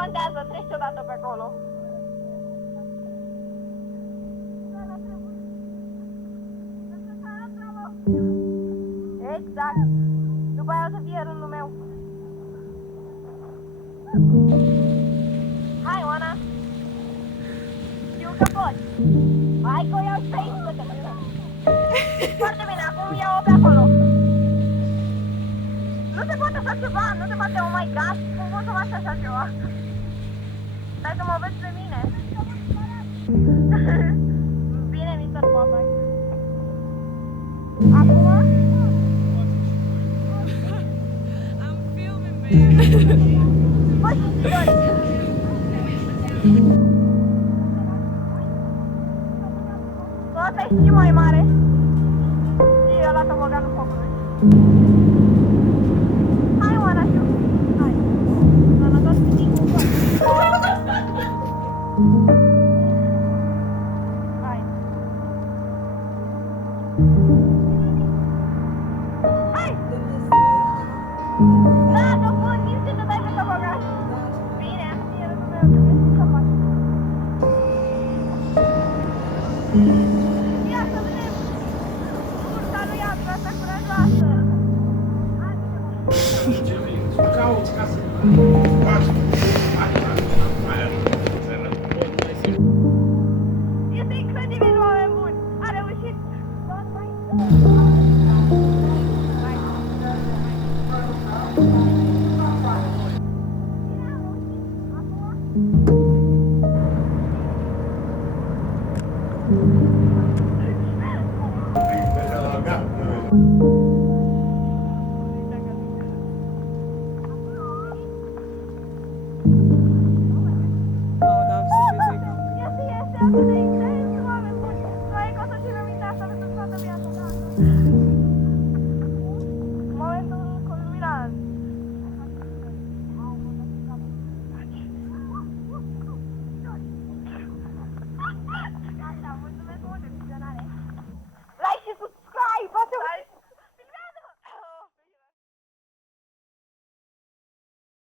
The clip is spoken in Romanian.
contează, treci odată pe acolo. Exact. După aia o să fie rândul meu. Hai, Oana. Știu că poți. Hai că o iau și pe aici, că te privă. Foarte bine, acum iau-o pe acolo. Nu se poate așa ceva, nu se poate, oh my god, cum pot să faci așa ceva? Stai să mă vezi pe mine. Bine, Mr. Popeye. Acum? I'm filming, man. Bă, și țigări. Bă, ăsta e și mai mare. Și ăla toboganul focului. Hai, Oana, știu. Hai. Sănătos cu timpul. Hai. Hai! Da, nu pot, nici ce te dai pe tobogan. Bine, e rândul meu, trebuie să fac. Ia să vedem. Urca lui Adra, asta curajoasă. Hai, bine, Cauți ca să... este incredibil, oameni buni. A reușit. Hai.